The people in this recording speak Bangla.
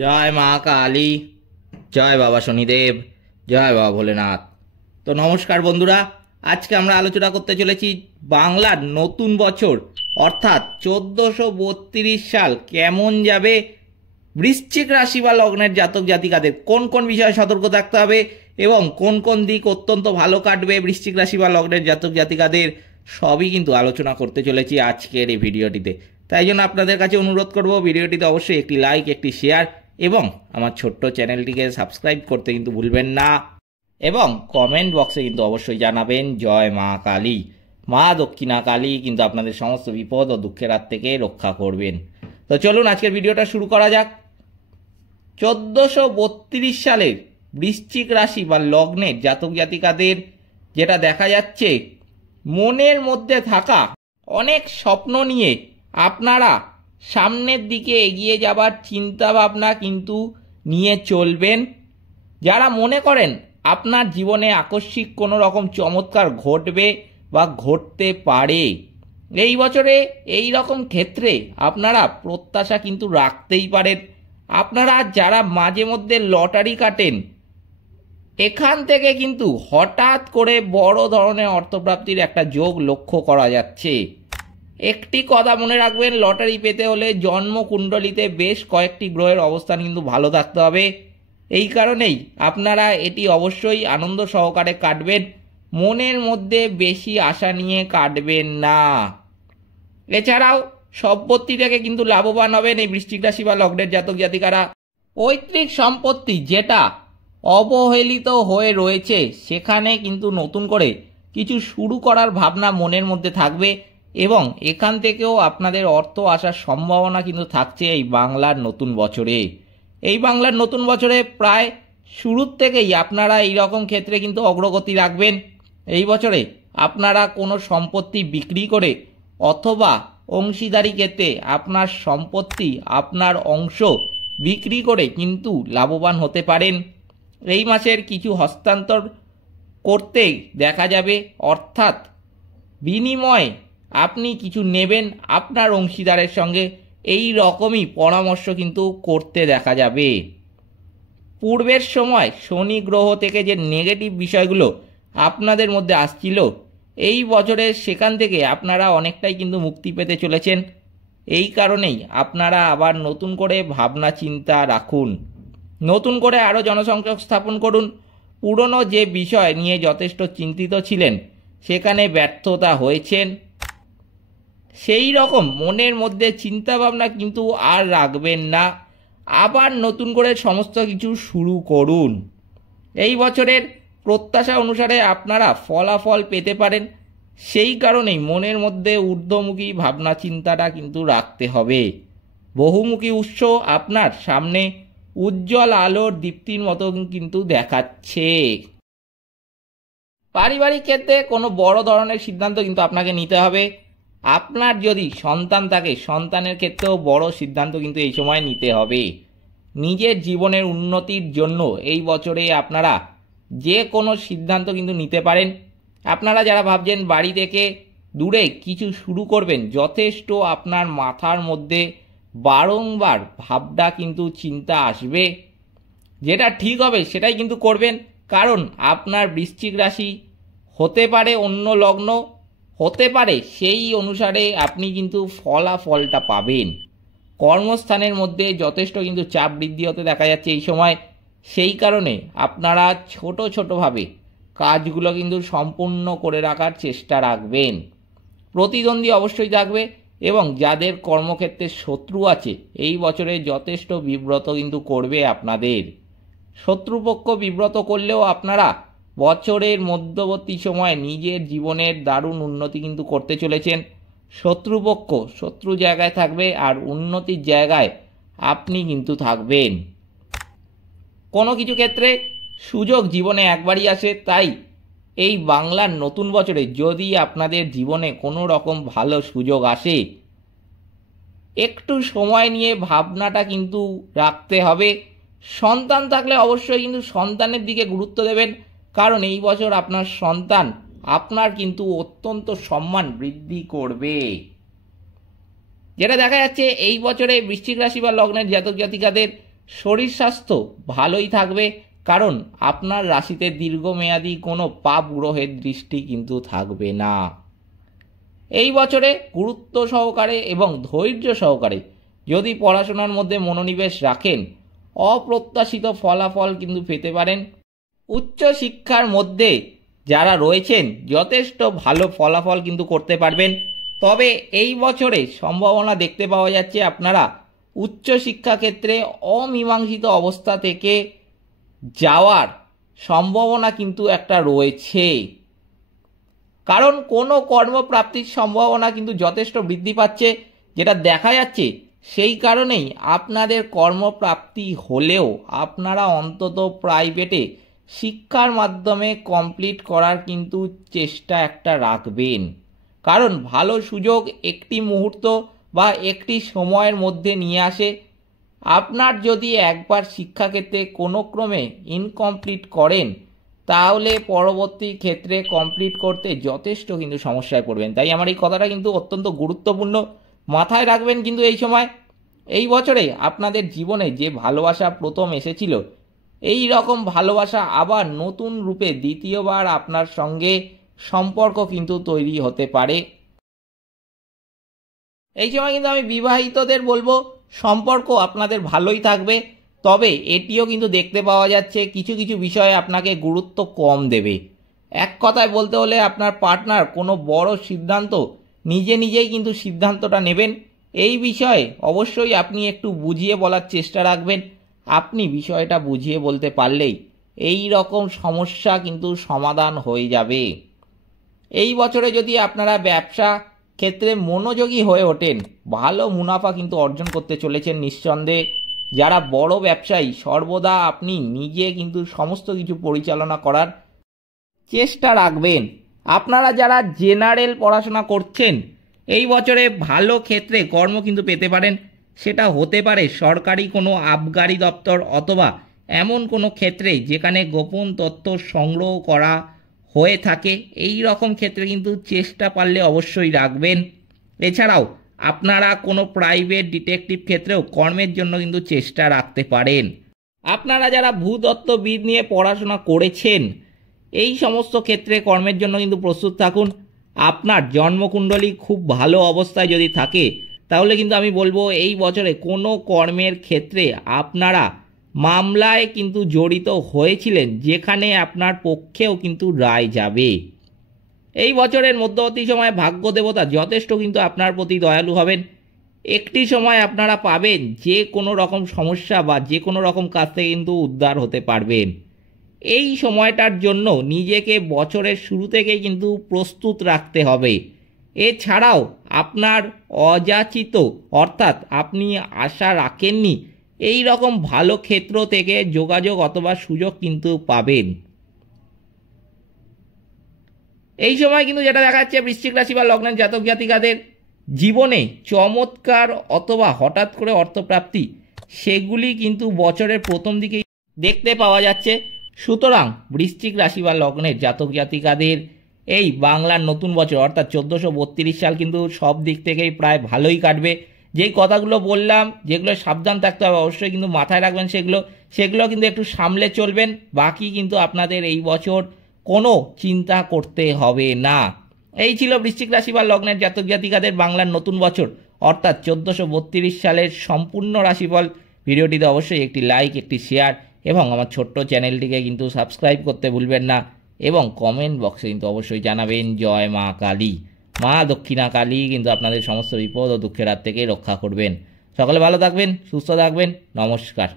জয় মা কালী, জয় বাবা শনিদেব, জয় বাবা ভোলেনাথ। তো নমস্কার বন্ধুরা, আজকে আমরা আলোচনা করতে চলেছি বাংলার নতুন বছর অর্থাৎ 1432 সাল কেমন যাবে, বৃশ্চিক রাশি বা লগ্নের জাতক জাতিকাদের কোন কোন বিষয়ে সতর্ক থাকতে হবে এবং কোন কোন দিক অত্যন্ত ভালো কাটবে বৃশ্চিক রাশি বা লগ্নের জাতক জাতিকাদের, সবই কিন্তু আলোচনা করতে চলেছি আজকের এই ভিডিওটিতে। তাই জন্য আপনাদের কাছে অনুরোধ করব, ভিডিওটিতে অবশ্যই একটি লাইক, একটি শেয়ার এবং আমার ছোট্ট চ্যানেলটিকে সাবস্ক্রাইব করতে কিন্তু ভুলবেন না। এবং কমেন্ট বক্সে কিন্তু অবশ্যই জানাবেন জয় মা কালী। মা দক্ষিণা কালী কিন্তু আপনাদের সমস্ত বিপদ ও দুঃখের হাত থেকে রক্ষা করবেন। তো চলুন আজকের ভিডিওটা শুরু করা যাক। 1432 সালের বৃশ্চিক রাশি বা লগ্নের জাতক জাতিকাদের যেটা দেখা যাচ্ছে, মনের মধ্যে থাকা অনেক স্বপ্ন নিয়ে আপনারা সামনের দিকে এগিয়ে যাবার চিন্তা ভাবনা কিন্তু নিয়ে চলবেন। যারা মনে করেন আপনার জীবনে আকস্মিক কোনো রকম চমৎকার ঘটবে বা ঘটতে পারে, এই বছরে এই রকম ক্ষেত্রে আপনারা প্রত্যাশা কিন্তু রাখতেই পারেন। আপনারা যারা মাঝে মধ্যে লটারি কাটেন, এখান থেকে কিন্তু হঠাৎ করে বড় ধরনের অর্থপ্রাপ্তির একটা যোগ লক্ষ্য করা যাচ্ছে। একটি কথা মনে রাখবেন, লটারি পেতে হলে জন্মকুণ্ডলিতে বেশ কয়েকটি গ্রহের অবস্থান কিন্তু ভালো থাকতে হবে। এই কারণেই আপনারা এটি অবশ্যই আনন্দ সহকারে কাটবেন, মনের মধ্যে বেশি আশা নিয়ে কাটবেন না। এছাড়াও সম্পত্তি থেকে কিন্তু লাভবান হবেন এই বৃশ্চিক রাশি বা লগ্নের জাতক জাতিকারা। পৈতৃক সম্পত্তি যেটা অবহেলিত হয়ে রয়েছে, সেখানে কিন্তু নতুন করে কিছু শুরু করার ভাবনা মনের মধ্যে থাকবে এবং এখান থেকেও আপনাদের অর্থ আসার সম্ভাবনা কিন্তু থাকছে এই বাংলার নতুন বছরে। এই বাংলার নতুন বছরে প্রায় শুরুর থেকেই আপনারা এই রকম ক্ষেত্রে কিন্তু অগ্রগতি রাখবেন। এই বছরে আপনারা কোনো সম্পত্তি বিক্রি করে অথবা অংশীদারি ক্ষেত্রে আপনার সম্পত্তি, আপনার অংশ বিক্রি করে কিন্তু লাভবান হতে পারেন। এই মাসের কিছু হস্তান্তর করতে দেখা যাবে, অর্থাৎ বিনিময়ে আপনি কিছু নেবেন আপনার অংশীদারের সঙ্গে, এই রকমই পরামর্শ কিন্তু করতে দেখা যাবে। পূর্বের সময় শনি গ্রহ থেকে যে নেগেটিভ বিষয়গুলো আপনাদের মধ্যে আসছিল, এই বছরে সেখান থেকে আপনারা অনেকটাই কিন্তু মুক্তি পেতে চলেছেন। এই কারণেই আপনারা আবার নতুন করে ভাবনা চিন্তা রাখুন, নতুন করে আরও জনসংযোগ স্থাপন করুন। পুরনো যে বিষয় নিয়ে যথেষ্ট চিন্তিত ছিলেন, সেখানে ব্যর্থতা হয়েছেন, সেই রকম মনের মধ্যে চিন্তা ভাবনা কিন্তু আর রাখবেন না। আবার নতুন করে সমস্ত কিছু শুরু করুন। এই বছরের প্রত্যাশা অনুসারে আপনারা ফলাফল পেতে পারেন, সেই কারণেই মনের মধ্যে ঊর্ধ্বমুখী ভাবনা চিন্তাটা কিন্তু রাখতে হবে। বহুমুখী উৎস আপনার সামনে উজ্জ্বল আলোর দীপ্তির মতো কিন্তু দেখাচ্ছে। পারিবারিক ক্ষেত্রে কোনো বড় ধরনের সিদ্ধান্ত কিন্তু আপনাকে নিতে হবে। আপনার যদি সন্তান থাকে, সন্তানের ক্ষেত্রেও বড় সিদ্ধান্ত কিন্তু এই সময় নিতে হবে। নিজের জীবনের উন্নতির জন্য এই বছরে আপনারা যে কোনো সিদ্ধান্ত কিন্তু নিতে পারেন। আপনারা যারা ভাবছেন বাড়ি থেকে দূরে কিছু শুরু করবেন, যথেষ্ট আপনার মাথার মধ্যে বারংবার ভাবনা কিন্তু চিন্তা আসবে। যেটা ঠিক হবে সেটাই কিন্তু করবেন, কারণ আপনার বৃশ্চিক রাশি হতে পারে অন্য লগ্ন, হতে পারে সেই অনুসারে আপনি কিন্তু ফলাফলটা পাবেন। কর্মস্থানের মধ্যে যথেষ্ট কিন্তু চাপ বৃদ্ধি হতে দেখা যাচ্ছে এই সময়। সেই কারণে আপনারা ছোট ছোটোভাবে কাজগুলো কিন্তু সম্পূর্ণ করে রাখার চেষ্টা রাখবেন। প্রতিদ্বন্দ্বী অবশ্যই থাকবে এবং যাদের কর্মক্ষেত্রে শত্রু আছে, এই বছরে যথেষ্ট বিব্রত কিন্তু করবে আপনাদের। শত্রুপক্ষ বিব্রত করলেও আপনারা বছরের মধ্যবর্তী সময়ে নিজের জীবনের দারুণ উন্নতি কিন্তু করতে চলেছেন। শত্রুপক্ষ শত্রু জায়গায় থাকবে আর উন্নতির জায়গায় আপনি কিন্তু থাকবেন। কোনো কিছু ক্ষেত্রে সুযোগ জীবনে একবারই আসে, তাই এই বাংলার নতুন বছরে যদি আপনাদের জীবনে কোনো রকম ভালো সুযোগ আসে, একটু সময় নিয়ে ভাবনাটা কিন্তু রাখতে হবে। সন্তান থাকলে অবশ্যই কিন্তু সন্তানের দিকে গুরুত্ব দেবেন, কারণ এই বছর আপনার সন্তান আপনার কিন্তু অত্যন্ত সম্মান বৃদ্ধি করবে। যেটা দেখা যাচ্ছে এই বছরে বৃশ্চিক রাশি বা লগ্নের জাতক জাতিকাদের শরীর স্বাস্থ্য ভালোই থাকবে, কারণ আপনার রাশিতে দীর্ঘমেয়াদী কোনো পাপ গ্রহের দৃষ্টি কিন্তু থাকবে না। এই বছরে গুরুত্ব সহকারে এবং ধৈর্য সহকারে যদি পড়াশোনার মধ্যে মনোনিবেশ রাখেন, অপ্রত্যাশিত ফলাফল কিন্তু পেতে পারেন। উচ্চ শিক্ষার মধ্যে যারা রয়েছেন যথেষ্ট ভালো ফলাফল কিন্তু করতে পারবেন। তবে এই বছরে সম্ভাবনা দেখতে পাওয়া যাচ্ছে আপনারা উচ্চ শিক্ষা ক্ষেত্রে অমীমাংসিত অবস্থা থেকে যাওয়ার সম্ভাবনা কিন্তু একটা রয়েছে, কারণ কোনো কর্মপ্রাপ্তির সম্ভাবনা কিন্তু যথেষ্ট বৃদ্ধি পাচ্ছে, যেটা দেখা যাচ্ছে। সেই কারণেই আপনাদের কর্মপ্রাপ্তি হলেও আপনারা অন্তত প্রাইভেটে শিক্ষার মাধ্যমে কমপ্লিট করার কিন্তু চেষ্টা একটা রাখবেন, কারণ ভালো সুযোগ একটি মুহূর্ত বা একটি সময়ের মধ্যে নিয়ে আসে। আপনার যদি একবার শিক্ষাক্ষেত্রে কোনো ক্রমে ইনকমপ্লিট করেন, তাহলে পরবর্তী ক্ষেত্রে কমপ্লিট করতে যথেষ্ট কিন্তু সমস্যায় পড়বেন। তাই আমার এই কথাটা কিন্তু অত্যন্ত গুরুত্বপূর্ণ, মাথায় রাখবেন। কিন্তু এই সময়, এই বছরে আপনাদের জীবনে যে ভালোবাসা প্রথম এসেছিল, এই রকম ভালোবাসা আবার নতুন রূপে দ্বিতীয়বার আপনার সঙ্গে সম্পর্ক কিন্তু তৈরি হতে পারে। এই সময় কিন্তু আমি বিবাহিতদের বলবো, সম্পর্ক আপনাদের ভালোই থাকবে, তবে এটিও কিন্তু দেখতে পাওয়া যাচ্ছে কিছু কিছু বিষয়ে আপনাকে গুরুত্ব কম দেবে। এক কথায় বলতে হলে আপনার পার্টনার কোনো বড় সিদ্ধান্ত নিজেই কিন্তু সিদ্ধান্তটা নেবেন। এই বিষয়ে অবশ্যই আপনি একটু বুঝিয়ে বলার চেষ্টা রাখবেন। আপনি বিষয়টা বুঝিয়ে বলতে পারলেই এই রকম সমস্যা কিন্তু সমাধান হয়ে যাবে। এই বছরে যদি আপনারা ব্যবসা ক্ষেত্রে মনোযোগী হয়ে ওঠেন, ভালো মুনাফা কিন্তু অর্জন করতে চলেছেন নিঃসন্দেহে। যারা বড় ব্যবসায়ী, সর্বদা আপনি নিজে কিন্তু সমস্ত কিছু পরিচালনা করার চেষ্টা রাখবেন। আপনারা যারা জেনারেল পড়াশোনা করছেন, এই বছরে ভালো ক্ষেত্রে কর্ম কিন্তু পেতে পারেন। সেটা হতে পারে সরকারি কোনো আবগারি দপ্তর অথবা এমন কোনো ক্ষেত্রে যেখানে গোপন তথ্য সংগ্রহ করা হয়ে থাকে। এই রকম ক্ষেত্রে কিন্তু চেষ্টা পারলে অবশ্যই রাখবেন। এছাড়াও আপনারা কোনো প্রাইভেট ডিটেকটিভ ক্ষেত্রেও কর্মের জন্য কিন্তু চেষ্টা রাখতে পারেন। আপনারা যারা ভূতত্ত্ববিদ নিয়ে পড়াশোনা করেছেন, এই সমস্ত ক্ষেত্রে কর্মের জন্য কিন্তু প্রস্তুত থাকুন। আপনার জন্মকুণ্ডলী খুব ভালো অবস্থায় যদি থাকে, তাহলে কিন্তু আমি বলবো এই বছরে কোনো কর্মের ক্ষেত্রে আপনারা মামলায় কিন্তু জড়িত হয়েছিলেন, যেখানে আপনার পক্ষেও কিন্তু রায় যাবে। এই বছরের মধ্যবর্তী সময়ে ভাগ্য দেবতা যথেষ্ট কিন্তু আপনার প্রতি দয়ালু হবেন। একটি সময় আপনারা পাবেন যে কোনো রকম সমস্যা বা যে কোনো রকম কাজ থেকে কিন্তু উদ্ধার হতে পারবেন। এই সময়টার জন্য নিজেকে বছরের শুরু থেকেই কিন্তু প্রস্তুত রাখতে হবে। এছাড়াও আপনার অযাচিত, অর্থাৎ আপনি আশা রাখেননি এই রকম ভালো ক্ষেত্র থেকে যোগাযোগ অথবা সুযোগ কিন্তু পাবেন। এই সময় কিন্তু যেটা দেখা যাচ্ছে, বৃশ্চিক রাশি বা লগ্নের জাতক জাতিকাদের জীবনে চমৎকার অথবা হঠাৎ করে অর্থপ্রাপ্তি, সেগুলি কিন্তু বছরের প্রথম দিকেই দেখতে পাওয়া যাচ্ছে। সুতরাং বৃশ্চিক রাশি বা লগ্নের জাতক জাতিকাদের এই বাংলার নতুন বছর অর্থাৎ 1432 সাল কিন্তু সব দিক থেকেই প্রায় ভালোই কাটবে। যেই কথাগুলো বললাম, যেগুলো সাবধান থাকতে হবে অবশ্যই কিন্তু মাথায় রাখবেন, সেগুলো কিন্তু একটু সামলে চলবেন। বাকি কিন্তু আপনাদের এই বছর কোনো চিন্তা করতে হবে না। এই ছিল বৃশ্চিক রাশি বা লগ্নের জাতক জাতিকাদের বাংলার নতুন বছর অর্থাৎ 1432 সালের সম্পূর্ণ রাশিফল। ভিডিওটিতে অবশ্যই একটি লাইক, একটি শেয়ার এবং আমার ছোট্ট চ্যানেলটিকে কিন্তু সাবস্ক্রাইব করতে ভুলবেন না, এবং কমেন্ট বক্সে কিন্তু অবশ্যই জানাবেন জয় মা কালী। মা দক্ষিণা কালী কিন্তু আপনাদের সমস্ত বিপদ ও দুঃখের হাত থেকে রক্ষা করবেন। সকলে ভালো থাকবেন, সুস্থ থাকবেন। নমস্কার।